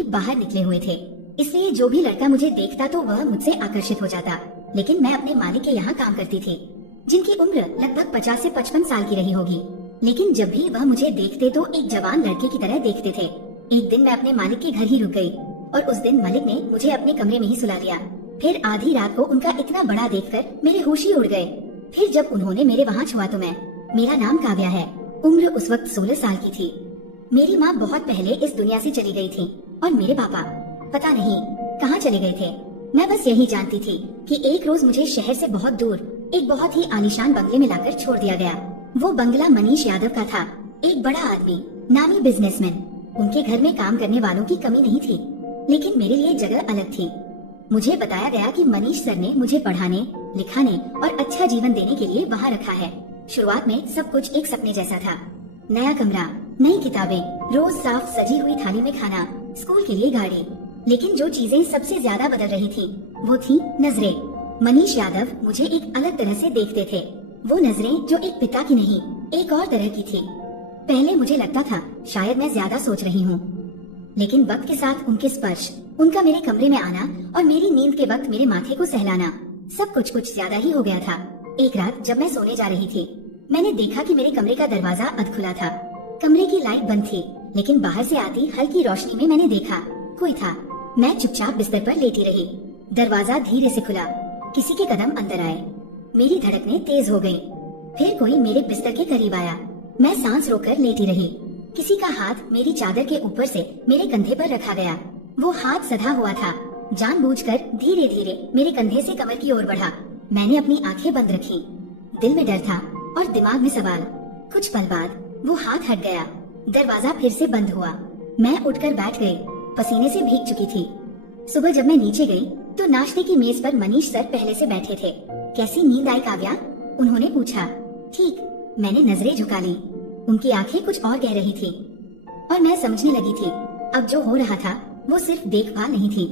भी बाहर निकले हुए थे, इसलिए जो भी लड़का मुझे देखता तो वह मुझसे आकर्षित हो जाता। लेकिन मैं अपने मालिक के यहाँ काम करती थी, जिनकी उम्र लगभग 50 से 55 साल की रही होगी। लेकिन जब भी वह मुझे देखते तो एक जवान लड़के की तरह देखते थे। एक दिन मैं अपने मालिक के घर ही रुक गई और उस दिन मालिक ने मुझे अपने कमरे में ही सुला लिया। फिर आधी रात को उनका इतना बड़ा देखकर मेरे होश ही उड़ गए। फिर जब उन्होंने मेरे वहाँ छुआ तो मेरा नाम काव्या है, उम्र उस वक्त 16 साल की थी। मेरी माँ बहुत पहले इस दुनिया से चली गई थी और मेरे पापा पता नहीं कहाँ चले गए थे। मैं बस यही जानती थी कि एक रोज मुझे शहर से बहुत दूर एक बहुत ही आलीशान बंगले में लाकर छोड़ दिया गया। वो बंगला मनीष यादव का था, एक बड़ा आदमी, नामी बिजनेसमैन। उनके घर में काम करने वालों की कमी नहीं थी, लेकिन मेरे लिए जगह अलग थी। मुझे बताया गया कि मनीष सर ने मुझे पढ़ाने, लिखाने और अच्छा जीवन देने के लिए वहाँ रखा है। शुरुआत में सब कुछ एक सपने जैसा था। नया कमरा, नई किताबें, रोज साफ सजी हुई थाली में खाना, स्कूल के लिए गाड़ी। लेकिन जो चीजें सबसे ज्यादा बदल रही थी वो थी नजरें। मनीष यादव मुझे एक अलग तरह से देखते थे। वो नजरें जो एक पिता की नहीं, एक और तरह की थी। पहले मुझे लगता था शायद मैं ज्यादा सोच रही हूँ, लेकिन वक्त के साथ उनके स्पर्श, उनका मेरे कमरे में आना और मेरी नींद के वक्त मेरे माथे को सहलाना, सब कुछ ज्यादा ही हो गया था। एक रात जब मैं सोने जा रही थी, मैंने देखा कि मेरे कमरे का दरवाजा अध खुला था। कमरे की लाइट बंद थी, लेकिन बाहर से आती हल्की रोशनी में मैंने देखा कोई था। मैं चुपचाप बिस्तर पर लेटी रही। दरवाजा धीरे से खुला, किसी के कदम अंदर आए। मेरी धड़कनें तेज हो गई। फिर कोई मेरे बिस्तर के करीब आया। मैं सांस रोककर लेटी रही। किसी का हाथ मेरी चादर के ऊपर से मेरे कंधे पर रखा गया। वो हाथ सधा हुआ था, जानबूझकर धीरे धीरे मेरे कंधे से कमर की ओर बढ़ा। मैंने अपनी आंखें बंद रखी। दिल में डर था और दिमाग में सवाल। कुछ पल बाद वो हाथ हट गया। दरवाजा फिर से बंद हुआ। मैं उठकर बैठ गई, पसीने से भीग चुकी थी। सुबह जब मैं नीचे गई तो नाश्ते की मेज पर मनीष सर पहले से बैठे थे। कैसी नींद आई काव्या? उन्होंने पूछा। ठीक, मैंने नजरें झुका ली। उनकी आंखें कुछ और कह रही थी और मैं समझने लगी थी अब जो हो रहा था वो सिर्फ देखभाल नहीं थी।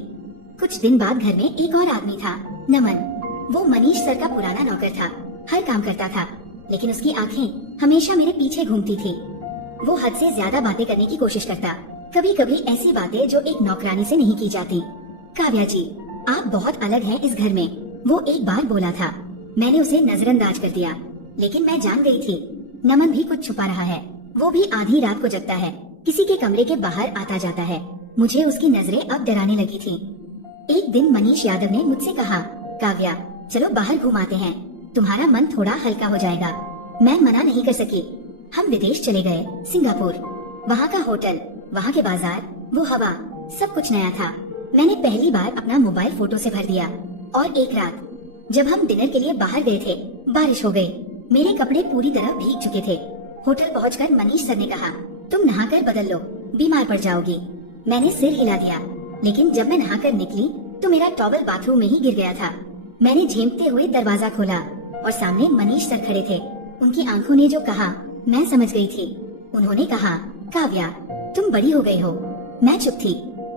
कुछ दिन बाद घर में एक और आदमी था, नमन। वो मनीष सर का पुराना नौकर था, हर काम करता था, लेकिन उसकी आंखें हमेशा मेरे पीछे घूमती थी। वो हद से ज्यादा बातें करने की कोशिश करता, कभी कभी ऐसी बातें जो एक नौकरानी से नहीं की जाती। काव्या जी, आप बहुत अलग हैं इस घर में, वो एक बार बोला था। मैंने उसे नजरअंदाज कर दिया, लेकिन मैं जान गई थी नमन भी कुछ छुपा रहा है। वो भी आधी रात को जगता है, किसी के कमरे के बाहर आता जाता है। मुझे उसकी नजरें अब डराने लगी थी। एक दिन मनीष यादव ने मुझसे कहा, काव्या चलो बाहर घुमाते हैं, तुम्हारा मन थोड़ा हल्का हो जाएगा। मैं मना नहीं कर सकी। हम विदेश चले गए, सिंगापुर। वहाँ का होटल, वहाँ के बाजार, वो हवा, सब कुछ नया था। मैंने पहली बार अपना मोबाइल फोटो से भर दिया। और एक रात जब हम डिनर के लिए बाहर गए थे, बारिश हो गई। मेरे कपड़े पूरी तरह भीग चुके थे। होटल पहुंचकर मनीष सर ने कहा, तुम नहाकर बदल लो, बीमार पड़ जाओगी। मैंने सिर हिला दिया, लेकिन जब मैं नहाकर निकली तो मेरा टॉवल बाथरूम में ही गिर गया था। मैंने झेंपते हुए दरवाजा खोला और सामने मनीष सर खड़े थे। उनकी आंखों ने जो कहा मैं समझ गई थी। उन्होंने कहा, काव्या तुम बड़ी हो गई हो। मैं चुप थी।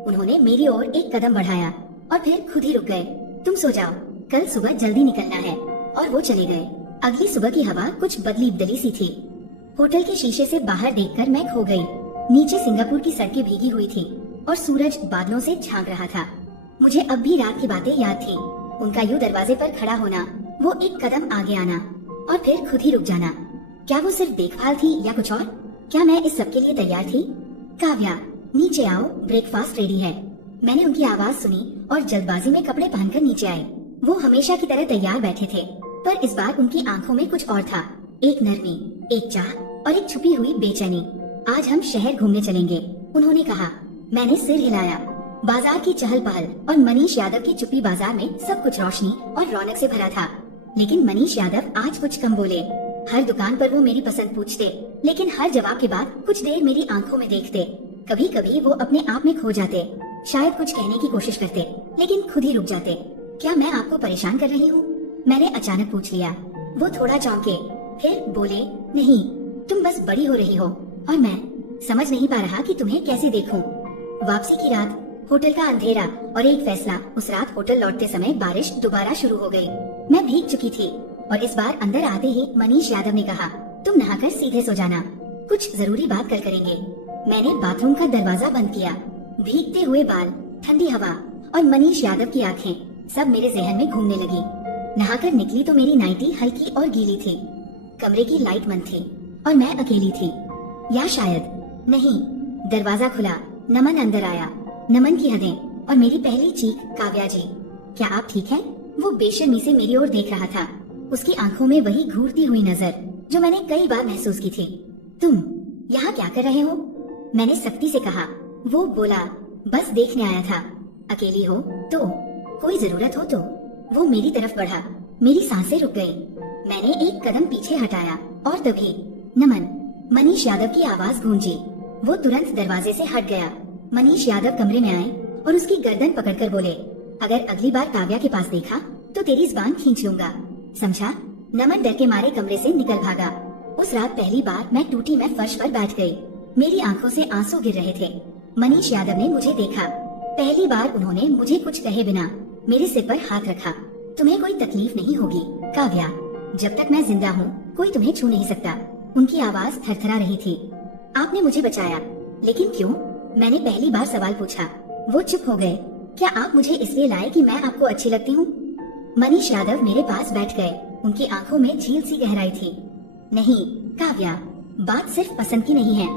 उन्होंने मेरी ओर एक कदम बढ़ाया और फिर खुद ही रुक गए। तुम सो जाओ, कल सुबह जल्दी निकलना है। और वो चले गए। अगली सुबह की हवा कुछ बदली बदली सी थी। होटल के शीशे से बाहर देखकर मैं खो गई। नीचे सिंगापुर की सड़कें भीगी हुई थी और सूरज बादलों से झांक रहा था। मुझे अब भी रात की बातें याद थी। उनका यूं दरवाजे पर खड़ा होना, वो एक कदम आगे आना और फिर खुद ही रुक जाना। क्या वो सिर्फ देखभाल थी या कुछ और? क्या मैं इस सब के लिए तैयार थी? काव्या नीचे आओ, ब्रेकफास्ट रेडी है। मैंने उनकी आवाज सुनी और जल्दबाजी में कपड़े पहनकर नीचे आई। वो हमेशा की तरह तैयार बैठे थे, पर इस बार उनकी आंखों में कुछ और था। एक नरमी, एक चाह और एक छुपी हुई बेचैनी। आज हम शहर घूमने चलेंगे, उन्होंने कहा। मैंने सिर हिलाया। बाजार की चहल पहल और मनीष यादव की चुप्पी बाजार में सब कुछ रोशनी और रौनक से भरा था। लेकिन मनीष यादव आज कुछ कम बोले। हर दुकान पर वो मेरी पसंद पूछते, लेकिन हर जवाब के बाद कुछ देर मेरी आंखों में देखते। कभी कभी वो अपने आप में खो जाते, शायद कुछ कहने की कोशिश करते, लेकिन खुद ही रुक जाते। क्या मैं आपको परेशान कर रही हूँ? मैंने अचानक पूछ लिया। वो थोड़ा चौंके, फिर बोले, नहीं, तुम बस बड़ी हो रही हो और मैं समझ नहीं पा रहा कि तुम्हें कैसे देखूं। वापसी की रात, होटल का अंधेरा और एक फैसला। उस रात होटल लौटते समय बारिश दोबारा शुरू हो गई। मैं भीग चुकी थी और इस बार अंदर आते ही मनीष यादव ने कहा, तुम नहाकर सीधे सो जाना, कुछ जरूरी बात कल करेंगे। मैंने बाथरूम का दरवाजा बंद किया। भीगते हुए बाल, ठंडी हवा और मनीष यादव की आंखें सब मेरे जहन में घूमने लगी। नहाकर निकली तो मेरी नाइटी हल्की और गीली थी। कमरे की लाइट बंद थी और मैं अकेली थी, या शायद नहीं। दरवाजा खुला, नमन अंदर आया। नमन की हदें और मेरी पहली चीख, काव्या जी क्या आप ठीक हैं? वो बेशर्मी से मेरी ओर देख रहा था। उसकी आंखों में वही घूरती हुई नजर जो मैंने कई बार महसूस की थी। तुम यहाँ क्या कर रहे हो? मैंने सख्ती से कहा। वो बोला, बस देखने आया था। अकेली हो तो? कोई जरूरत हो तो? वो मेरी तरफ बढ़ा। मेरी सांसें रुक गई। मैंने एक कदम पीछे हटाया और तभी नमन, मनीष यादव की आवाज गूंजी। वो तुरंत दरवाजे से हट गया। मनीष यादव कमरे में आए और उसकी गर्दन पकड़कर बोले, अगर अगली बार काव्या के पास देखा तो तेरी जुबान खींच लूंगा, समझा? नमन डर के मारे कमरे से निकल भागा। उस रात पहली बार मैं टूटी में फर्श पर बैठ गई। मेरी आंखों से आंसू गिर रहे थे। मनीष यादव ने मुझे देखा। पहली बार उन्होंने मुझे कुछ कहे बिना मेरे सिर पर हाथ रखा। तुम्हें कोई तकलीफ नहीं होगी काव्या, जब तक मैं जिंदा हूँ कोई तुम्हें छू नहीं सकता। उनकी आवाज थरथरा रही थी। आपने मुझे बचाया, लेकिन क्यों? मैंने पहली बार सवाल पूछा। वो चुप हो गए। क्या आप मुझे इसलिए लाए कि मैं आपको अच्छी लगती हूँ? मनीष यादव मेरे पास बैठ गए। उनकी आंखों में झील सी गहराई थी। नहीं काव्या, बात सिर्फ पसंद की नहीं है,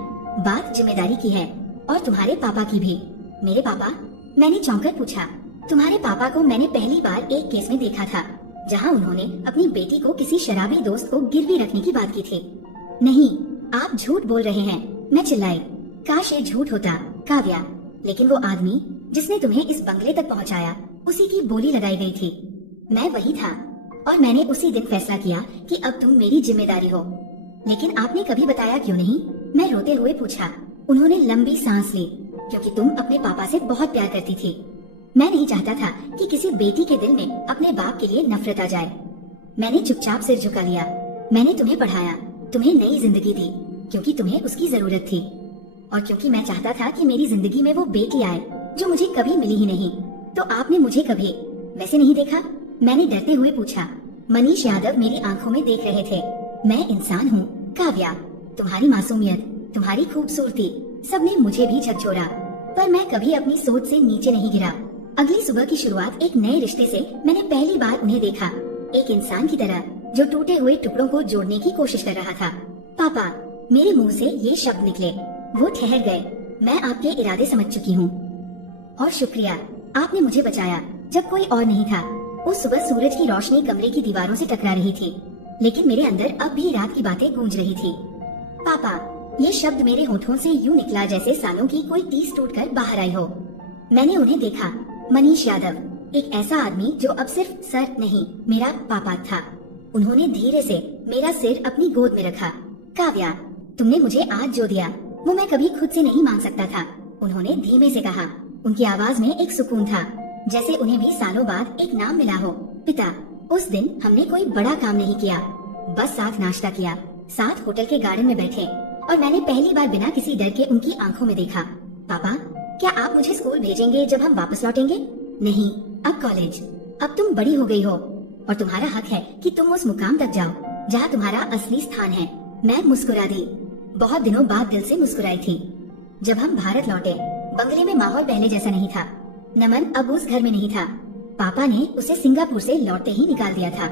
बात जिम्मेदारी की है, और तुम्हारे पापा की भी। मेरे पापा? मैंने चौंक कर पूछा। तुम्हारे पापा को मैंने पहली बार एक केस में देखा था, जहाँ उन्होंने अपनी बेटी को किसी शराबी दोस्त को गिरवी रखने की बात की थी। नहीं, आप झूठ बोल रहे हैं, मैं चिल्लाई। काश ये झूठ होता काव्या, लेकिन वो आदमी जिसने तुम्हें इस बंगले तक पहुंचाया, उसी की बोली लगाई गई थी। मैं वही था, और मैंने उसी दिन फैसला किया कि अब तुम मेरी जिम्मेदारी हो। लेकिन आपने कभी बताया क्यों नहीं? मैं रोते हुए पूछा। उन्होंने लंबी सांस ली। क्योंकि तुम अपने पापा से बहुत प्यार करती थी। मैं नहीं चाहता था कि किसी बेटी के दिल में अपने बाप के लिए नफरत आ जाए। मैंने चुपचाप सिर झुका लिया। मैंने तुम्हें पढ़ाया, तुम्हें नई जिंदगी दी, क्योंकि तुम्हें उसकी जरूरत थी, और क्योंकि मैं चाहता था कि मेरी जिंदगी में वो बेटी आए जो मुझे कभी मिली ही नहीं। तो आपने मुझे कभी वैसे नहीं देखा? मैंने डरते हुए पूछा। मनीष यादव मेरी आंखों में देख रहे थे। मैं इंसान हूँ काव्या, तुम्हारी मासूमियत, तुम्हारी खूबसूरती, सबने मुझे भी झकझोरा, पर मैं कभी अपनी सोच से नीचे नहीं गिरा। अगली सुबह की शुरुआत एक नए रिश्ते से मैंने पहली बार उन्हें देखा, एक इंसान की तरह जो टूटे हुए टुकड़ों को जोड़ने की कोशिश कर रहा था। पापा, मेरे मुंह से ये शब्द निकले। वो ठहर गए। मैं आपके इरादे समझ चुकी हूँ, और शुक्रिया, आपने मुझे बचाया जब कोई और नहीं था। उस सुबह सूरज की रोशनी कमरे की दीवारों से टकरा रही थी, लेकिन मेरे अंदर अब भी रात की बातें गूंज रही थी। पापा, ये शब्द मेरे होठों से यूं निकला जैसे सालों की कोई टीस टूटकर बाहर आई हो। मैंने उन्हें देखा। मनीष यादव, एक ऐसा आदमी जो अब सिर्फ सर नहीं, मेरा पापा था। उन्होंने धीरे से मेरा सिर अपनी गोद में रखा। काव्या, तुमने मुझे आज जो दिया वो मैं कभी खुद से नहीं मांग सकता था, उन्होंने धीमे से कहा। उनकी आवाज में एक सुकून था, जैसे उन्हें भी सालों बाद एक नाम मिला हो। पिता, उस दिन हमने कोई बड़ा काम नहीं किया, बस साथ नाश्ता किया, साथ होटल के गार्डन में बैठे, और मैंने पहली बार बिना किसी डर के उनकी आंखों में देखा। पापा, क्या आप मुझे स्कूल भेजेंगे जब हम वापस लौटेंगे? नहीं, अब कॉलेज। अब तुम बड़ी हो गई हो, और तुम्हारा हक है कि तुम उस मुकाम तक जाओ जहाँ तुम्हारा असली स्थान है। मैं मुस्कुरा दी। बहुत दिनों बाद दिल से मुस्कुराई थी। जब हम भारत लौटे, बंगले में माहौल पहले जैसा नहीं था। नमन अब उस घर में नहीं था। पापा ने उसे सिंगापुर से लौटते ही निकाल दिया था।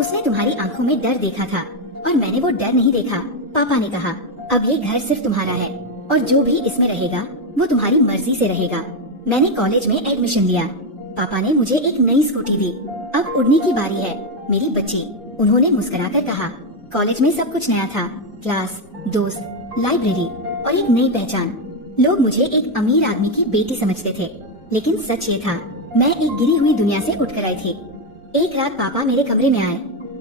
उसने तुम्हारी आंखों में डर देखा था, और मैंने वो डर नहीं देखा। पापा ने कहा, अब ये घर सिर्फ तुम्हारा है, और जो भी इसमें रहेगा वो तुम्हारी मर्जी से रहेगा। मैंने कॉलेज में एडमिशन लिया। पापा ने मुझे एक नई स्कूटी दी। अब उड़ने की बारी है मेरी बच्ची, उन्होंने मुस्कुराकर कहा। कॉलेज में सब कुछ नया था, क्लास, दोस्त, लाइब्रेरी और एक नई पहचान। लोग मुझे एक अमीर आदमी की बेटी समझते थे, लेकिन सच ये था, मैं एक गिरी हुई दुनिया से उठकर आई थी। एक रात पापा मेरे कमरे में आए,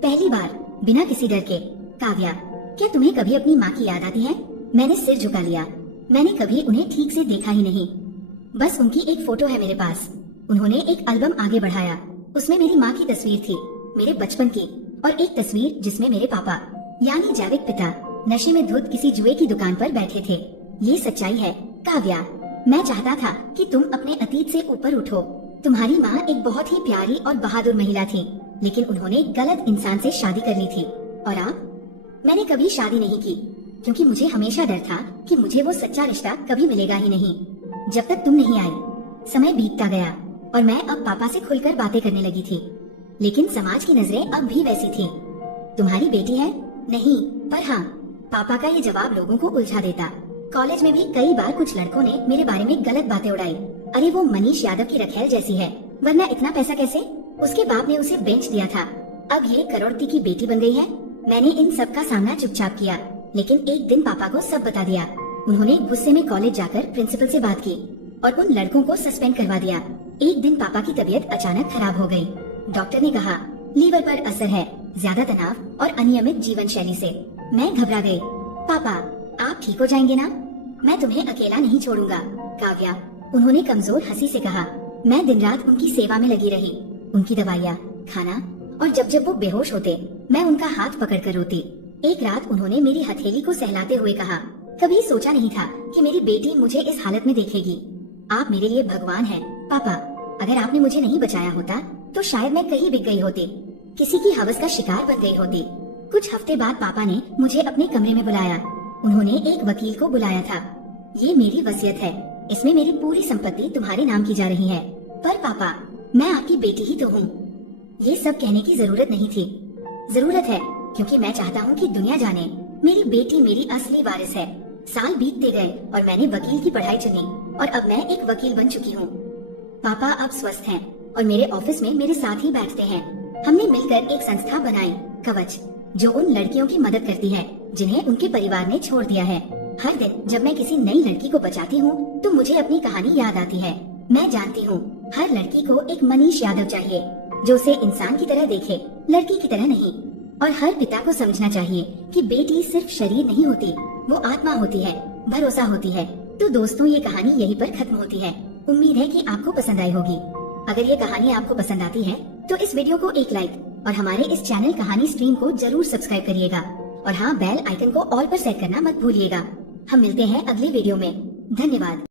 पहली बार, बिना किसी डर के। काव्या, क्या तुम्हें कभी अपनी माँ की याद आती है? मैंने सिर झुका लिया। मैंने कभी उन्हें ठीक से देखा ही नहीं, बस उनकी एक फोटो है मेरे पास। उन्होंने एक एल्बम आगे बढ़ाया। उसमें मेरी माँ की तस्वीर थी, मेरे बचपन की, और एक तस्वीर जिसमें मेरे पापा, यानी जावेद पिता, नशे में धुत किसी जुए की दुकान पर बैठे थे। ये सच्चाई है काव्या। मैं चाहता था कि तुम अपने अतीत से ऊपर उठो। तुम्हारी माँ एक बहुत ही प्यारी और बहादुर महिला थी, लेकिन उन्होंने गलत इंसान से शादी कर ली थी। और आप? मैंने कभी शादी नहीं की, क्योंकि मुझे हमेशा डर था कि मुझे वो सच्चा रिश्ता कभी मिलेगा ही नहीं। जब तक तुम नहीं आई। समय बीतता गया और मैं अब पापा से खुलकर बातें करने लगी थी, लेकिन समाज की नजरें अब भी वैसी थी। तुम्हारी बेटी है? नहीं, पर हाँ। पापा का ये जवाब लोगों को उलझा देता। कॉलेज में भी कई बार कुछ लड़कों ने मेरे बारे में गलत बातें उड़ाई। अरे वो मनीष यादव की रखेल जैसी है, वरना इतना पैसा कैसे? उसके बाप ने उसे बेच दिया था, अब ये करोड़पति की बेटी बन गई है। मैंने इन सब का सामना चुपचाप किया, लेकिन एक दिन पापा को सब बता दिया। उन्होंने गुस्से में कॉलेज जाकर प्रिंसिपल से बात की और उन लड़कों को सस्पेंड करवा दिया। एक दिन पापा की तबीयत अचानक खराब हो गई। डॉक्टर ने कहा लीवर पर असर है, ज्यादा तनाव और अनियमित जीवन शैली से। मैं घबरा गई। पापा, आप ठीक हो जाएंगे ना? मैं तुम्हें अकेला नहीं छोड़ूंगा, काव्या। उन्होंने कमजोर हंसी से कहा। मैं दिन रात उनकी सेवा में लगी रही, उनकी दवाइयाँ, खाना, और जब जब वो बेहोश होते मैं उनका हाथ पकड़कर रोती। एक रात उन्होंने मेरी हथेली को सहलाते हुए कहा, कभी सोचा नहीं था कि मेरी बेटी मुझे इस हालत में देखेगी। आप मेरे लिए भगवान हैं, पापा। अगर आपने मुझे नहीं बचाया होता तो शायद मैं कहीं बिक गई होती, किसी की हवस का शिकार बन गई होती। कुछ हफ्ते बाद पापा ने मुझे अपने कमरे में बुलाया। उन्होंने एक वकील को बुलाया था। ये मेरी वसीयत है, इसमें मेरी पूरी संपत्ति तुम्हारे नाम की जा रही है। पर पापा, मैं आपकी बेटी ही तो हूँ। ये सब कहने की जरूरत नहीं थी। जरूरत है क्योंकि मैं चाहता हूँ कि दुनिया जाने मेरी बेटी मेरी असली वारिस है। साल बीतते गए और मैंने वकील की पढ़ाई चुनी और अब मैं एक वकील बन चुकी हूँ। पापा अब स्वस्थ हैं और मेरे ऑफिस में मेरे साथ ही बैठते हैं। हमने मिलकर एक संस्था बनाई, कवच, जो उन लड़कियों की मदद करती है जिन्हें उनके परिवार ने छोड़ दिया है। हर दिन जब मैं किसी नई लड़की को बचाती हूँ तो मुझे अपनी कहानी याद आती है। मैं जानती हूँ हर लड़की को एक मनीष यादव चाहिए जो उसे इंसान की तरह देखे, लड़की की तरह नहीं। और हर पिता को समझना चाहिए कि बेटी सिर्फ शरीर नहीं होती, वो आत्मा होती है, भरोसा होती है। तो दोस्तों, ये कहानी यहीं पर खत्म होती है। उम्मीद है कि आपको पसंद आई होगी। अगर ये कहानी आपको पसंद आती है तो इस वीडियो को एक लाइक और हमारे इस चैनल कहानी स्ट्रीम को जरूर सब्सक्राइब करिएगा। और हाँ, बेल आइकन को ऑल पर सेट करना मत भूलिएगा। हम मिलते हैं अगले वीडियो में। धन्यवाद।